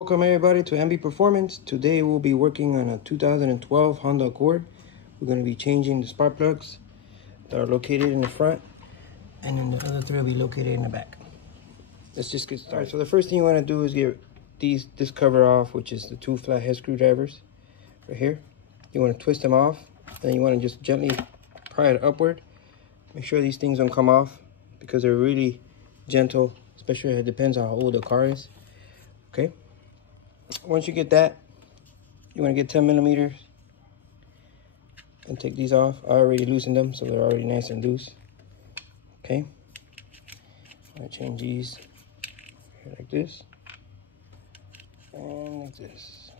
Welcome everybody to MB Performance. Today we'll be working on a 2012 Honda Accord. We're going to be changing the spark plugs that are located in the front, and then the other three will be located in the back. Let's just get started. So the first thing you want to do is get this cover off, which is the two flathead screwdrivers right here. You want to twist them off, and then you want to just gently pry it upward. Make sure these things don't come off because they're really gentle, especially it depends on how old the car is. Okay. Once you get that, you want to get 10 millimeters and take these off. I already loosened them, so they're already nice and loose. Okay. I'm going to change these like this and like this.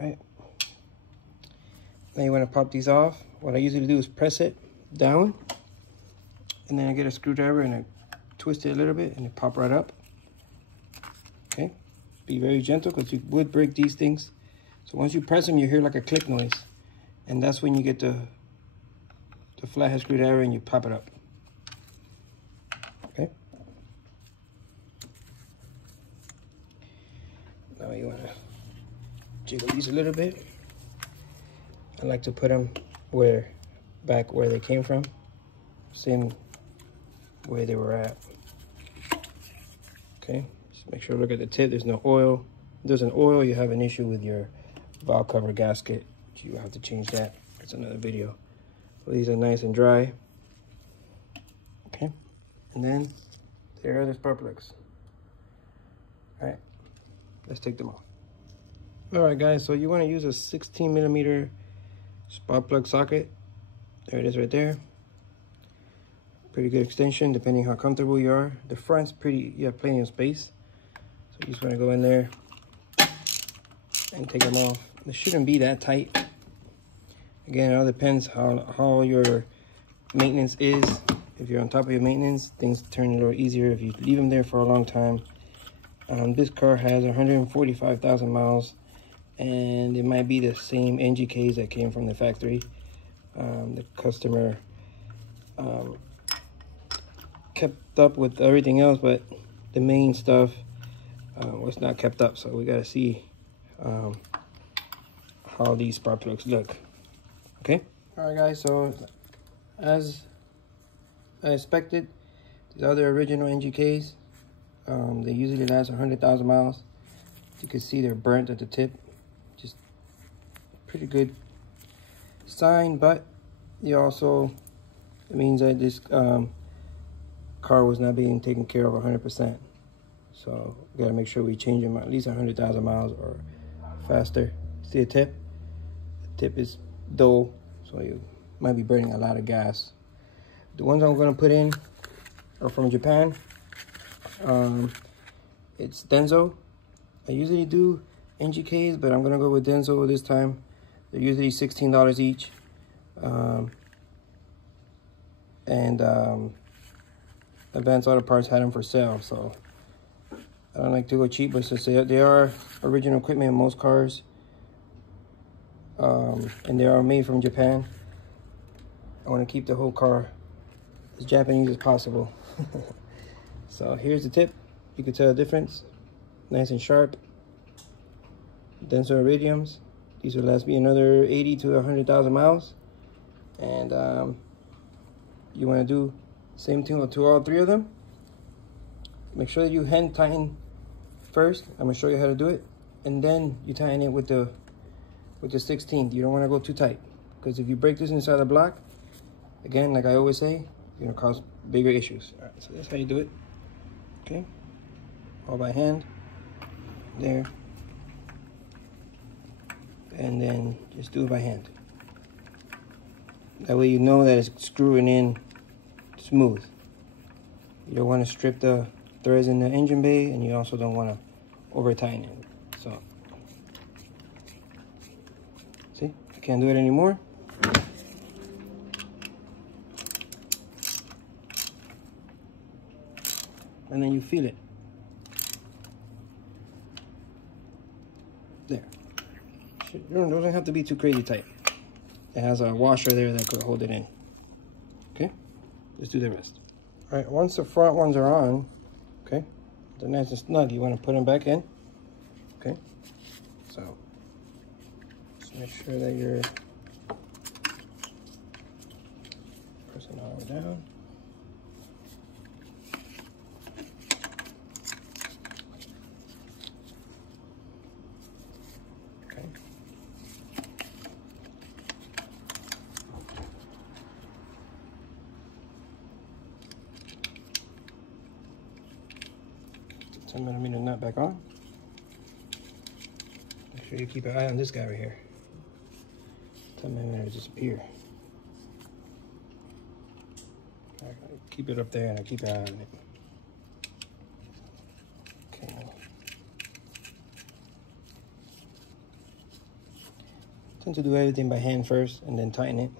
All right. Now you want to pop these off. What I usually do is press it down, and then I get a screwdriver and I twist it a little bit and it pop right up. Okay. Be very gentle because you would break these things. So once you press them, you hear like a click noise, and that's when you get the flathead screwdriver and you pop it up. Okay. Now you want to jiggle these a little bit. I like to put them back where they came from, same way they were at. Okay. Make sure to look at the tip. There's no oil. If there's an oil, you have an issue with your valve cover gasket. You have to change that. That's another video. So these are nice and dry. Okay. And then there are the spark plugs. All right. Let's take them off. All right, guys. So you want to use a 16 millimeter spark plug socket. There it is right there. Pretty good extension, depending how comfortable you are. The front's you have plenty of space. So you just want to go in there and take them off. They shouldn't be that tight. Again, it all depends how your maintenance is. If you're on top of your maintenance, things turn a little easier if you leave them there for a long time. This car has 145,000 miles, and it might be the same NGKs that came from the factory. The customer kept up with everything else, but the main stuff was not kept up. So we got to see how these spark plugs look. Okay. All right, guys. So as I expected, these are the original NGKs. They usually last 100,000 miles. You can see they're burnt at the tip. Just pretty good sign, but it means that this car was not being taken care of 100%. So we gotta make sure we change them at least 100,000 miles or faster. See the tip? The tip is dull, so you might be burning a lot of gas. The ones I'm gonna put in are from Japan. It's Denso. I usually do NGKs, but I'm gonna go with Denso this time. They're usually $16 each. Advanced Auto Parts had them for sale, so I don't like to go cheap, but since they are original equipment in most cars, and they are made from Japan, I want to keep the whole car as Japanese as possible. So here's the tip. You can tell the difference. Nice and sharp. Denso iridiums. These will last me another 80 to 100,000 miles. And you want to do the same thing to all three of them. Make sure that you hand tighten first. I'm gonna show you how to do it, and then you tighten it with the 16th. You don't want to go too tight, because if you break this inside the block, again, like I always say, you're gonna cause bigger issues. All right, so that's how you do it. Okay, all by hand. There, and then just do it by hand. That way you know that it's screwing in smooth. You don't want to strip the threads in the engine bay, and you also don't want to over tighten it. So see, I can't do it anymore. And then you feel it. There. It doesn't have to be too crazy tight. It has a washer there that could hold it in. Okay, let's do the rest. All right, once the front ones are on, okay, they're nice and snug. You want to put them back in. Okay. So just make sure that you're pressing all the way down. Okay. The 10mm nut back on. Make sure you keep an eye on this guy right here. 10mm disappear. I keep it up there and I keep an eye on it. Okay. I tend to do everything by hand first and then tighten it.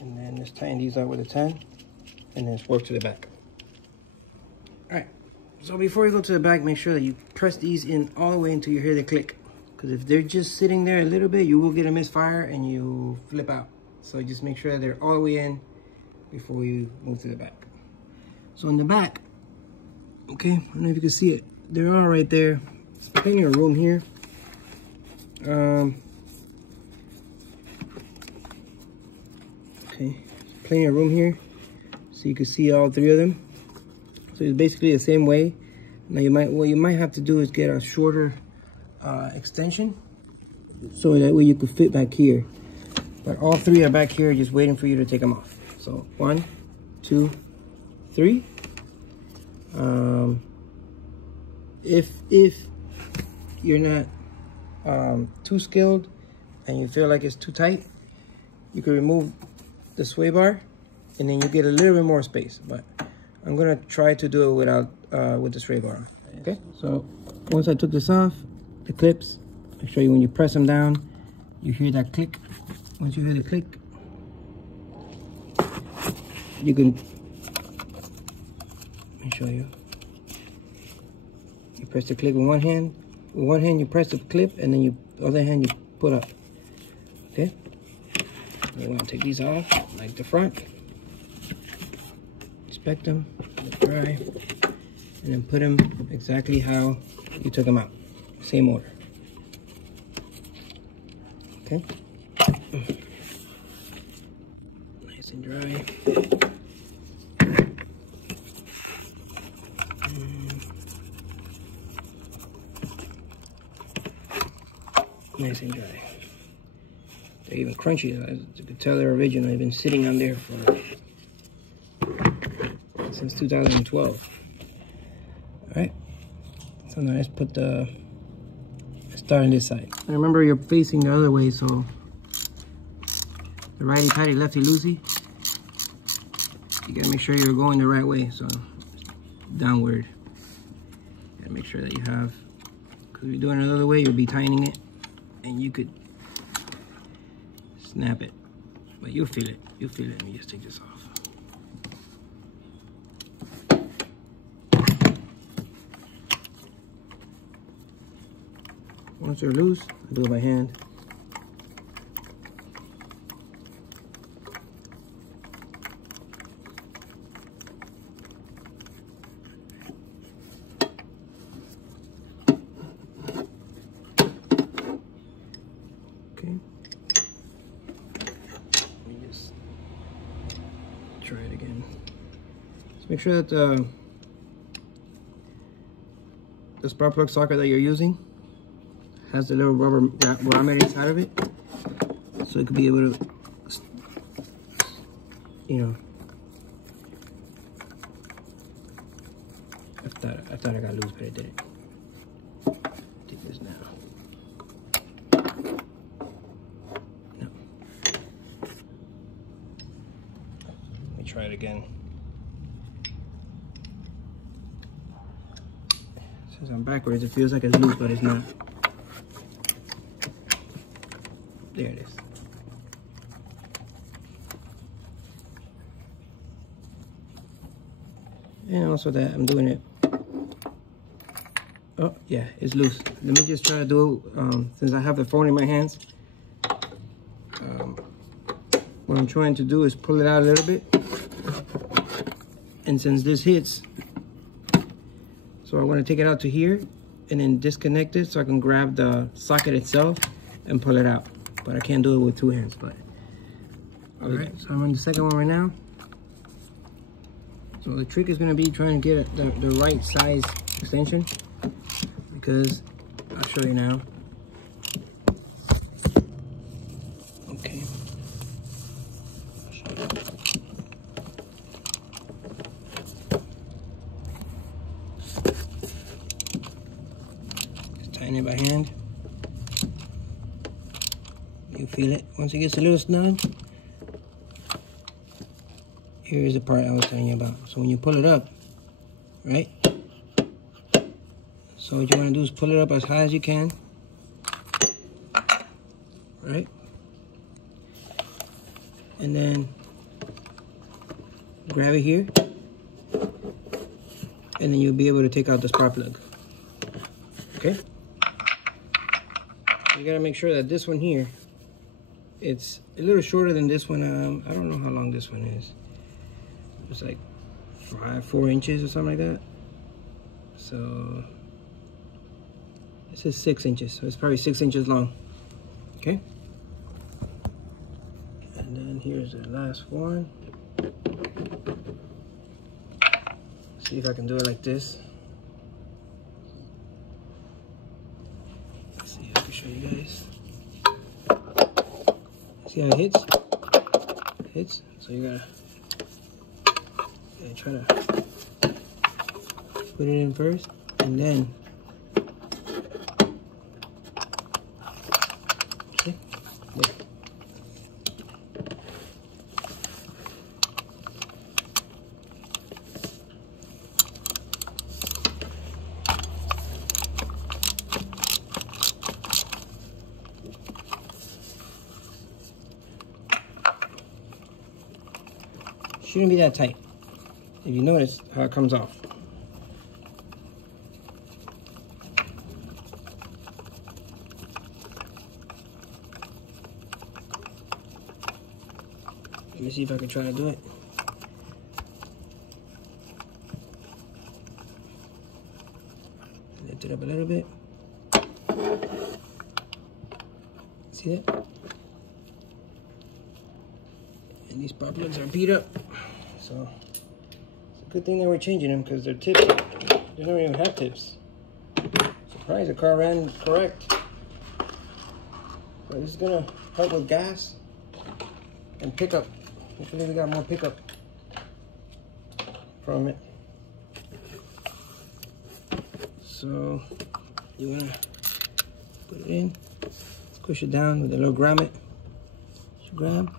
And then just tighten these up with a 10 and then just work to the back. All right. So before you go to the back, make sure that you press these in all the way until you hear the click. Because if they're just sitting there a little bit, you will get a misfire and you flip out. So just make sure that they're all the way in before you move to the back. So in the back, okay, I don't know if you can see it. They're all right there. There's plenty of room here. Okay, plenty of room here. So you can see all three of them. So it's basically the same way. Now what you might have to do is get a shorter extension so that way you could fit back here. But all three are back here just waiting for you to take them off. So 1, 2, 3. If you're not too skilled and you feel like it's too tight, you can remove the sway bar and then you get a little bit more space. But I'm gonna try to do it without with the sway bar. Okay, so once I took this off, the clips, make sure when you press them down, you hear that click. Once you hear the click, you can, let me show you. You press the clip with one hand. With one hand you press the clip and then you, other hand you put up. Okay? You want to take these off, like the front. Inspect them, let dry, and then put them exactly how you took them out. Same order. Okay? Nice and dry. Nice and dry. They're even crunchy. You can tell they're original. They've been sitting on there since 2012. All right. So now let's put let's start on this side. And remember, you're facing the other way, so the righty tighty, lefty loosey. You gotta make sure you're going the right way. So downward. You gotta make sure that you have, because if you're doing it the other way, you'll be tightening it. And you could snap it, but you'll feel it. You'll feel it. Let me just take this off. Once they're loose, I do it by hand. Try it again. Just make sure that the spark plug socket that you're using has the little rubber barometer inside of it, so it could be able to, you know. I thought I got loose, but I didn't. Take this now. No. Let me try it again. Since I'm backwards, it feels like it's loose, but it's not. There it is. And also that I'm doing it. Oh yeah, it's loose. Let me just try to do it since I have the phone in my hands. What I'm trying to do is pull it out a little bit And since this hits, so I want to take it out to here and then disconnect it so I can grab the socket itself and pull it out. But I can't do it with 2 hands. But all right, so I'm on the second one right now. So the trick is going to be trying to get the right size extension, because I'll show you now. Okay. I'll show you. Just tighten it by hand. You feel it. Once it gets a little snug, here's the part I was telling you about. So when you pull it up, right? So what you want to do is pull it up as high as you can, right? And then grab it here, and then you'll be able to take out the spark plug. Okay? You gotta make sure that this one here, it's a little shorter than this one. I don't know how long this one is. It's like 4 inches or something like that. So this is 6 inches, so it's probably 6 inches long. Okay. And then here's the last one. See if I can do it like this. Let's see if I can show you guys. See how it hits? It hits. So you gotta try to put it in first, and then see? There. Shouldn't be that tight. If you notice how it comes off. Let me see if I can try to do it. Lift it up a little bit. See that? And these spark plugs are beat up. So good thing that we're changing them, because their tips, they don't even have tips. Surprised the car ran correct. So this is gonna help with gas and pickup. Hopefully we got more pickup from it. So you wanna put it in, squish it down with a little grommet. Just grab,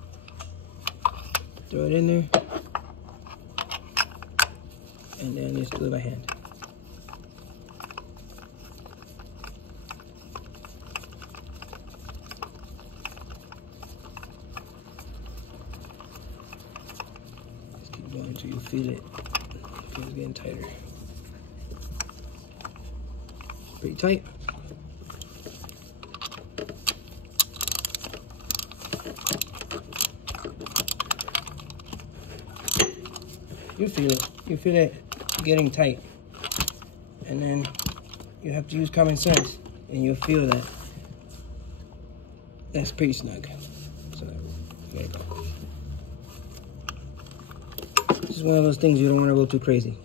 throw it in there. And then just do it by hand. Just keep going until you feel it. It's getting tighter. Pretty tight. You feel it. You feel it getting tight, and then you have to use common sense, and you'll feel that that's pretty snug. So there you go. This is one of those things you don't want to go too crazy.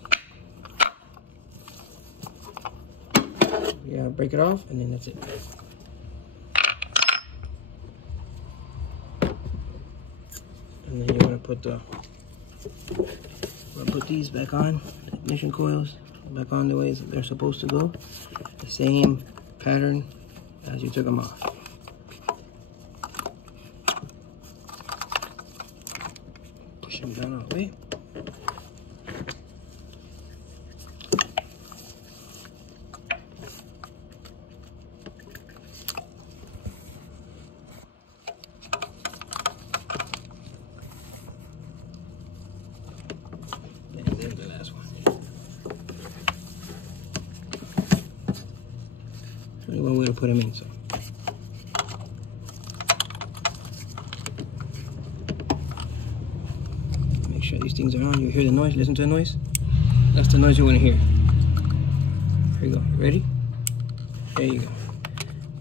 Yeah, break it off, and then that's it. And then you want to put these back on, the ignition coils back on the way they're supposed to go. The same pattern as you took them off. Push them down all the way. One way to put them in, so. Make sure these things are on, you hear the noise. Listen to the noise. That's the noise you want to hear. Here you go. Ready? There you go.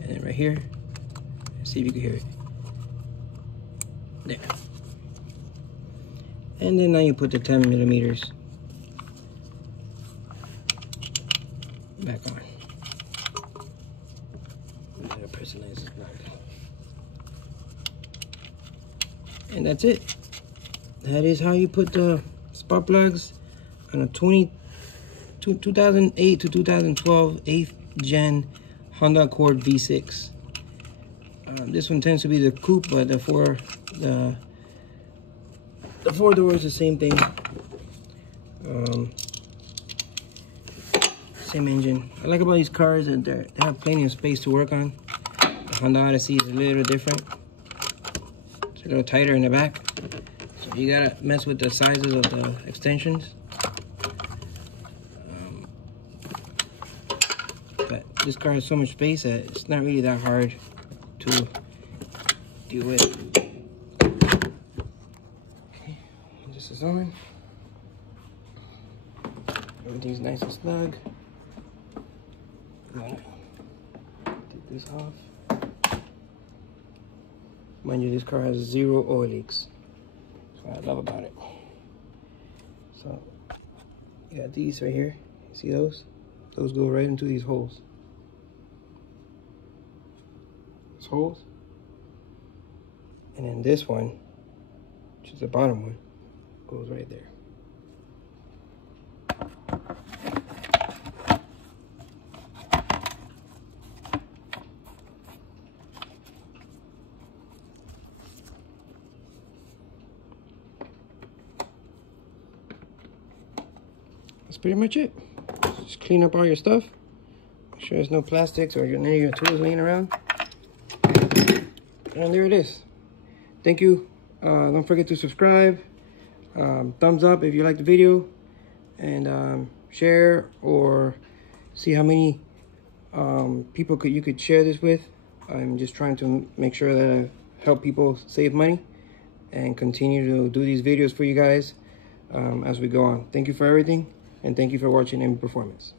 And then right here, see if you can hear it. There. And then now you put the 10 millimeters back on. Personalize this plug. And that's it. That is how you put the spark plugs on a 2008 to 2012 8th gen Honda Accord V6. This one tends to be the coupe, but the four doors, the same thing. Same engine. I like about these cars that they have plenty of space to work on. The Honda Odyssey is a little different. It's a little tighter in the back. So you gotta mess with the sizes of the extensions. But this car has so much space that it's not really that hard to deal with. Okay, this is on. Everything's nice and snug. Take this off. Mind you, this car has 0 oil leaks. That's what I love about it. So, you got these right here. See those? Those go right into these holes. These holes. And then this one, which is the bottom one, goes right there. That's pretty much it. Just clean up all your stuff. Make sure there's no plastics or any of your tools laying around. And there it is. Thank you. Don't forget to subscribe. Thumbs up if you like the video. And share or see how many people you could share this with. I'm just trying to make sure that I help people save money and continue to do these videos for you guys as we go on. Thank you for everything. And thank you for watching MB Performance.